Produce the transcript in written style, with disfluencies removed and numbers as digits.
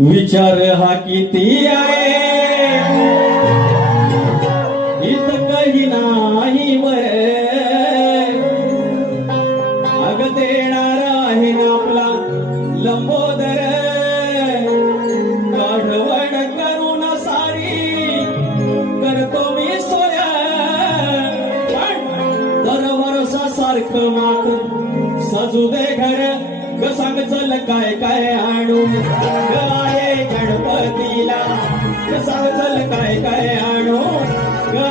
विचार हा किती आहे इतकही नाही वर अग देणार आहे ना आपला लंबोदर गाढवण करून सारी करतो मी सोया दर वर्षासारखं मात सजू दे घर ग सांग चल काय काय आणू ग आहे गणपतीला ग सांग चल काय काय आणू ग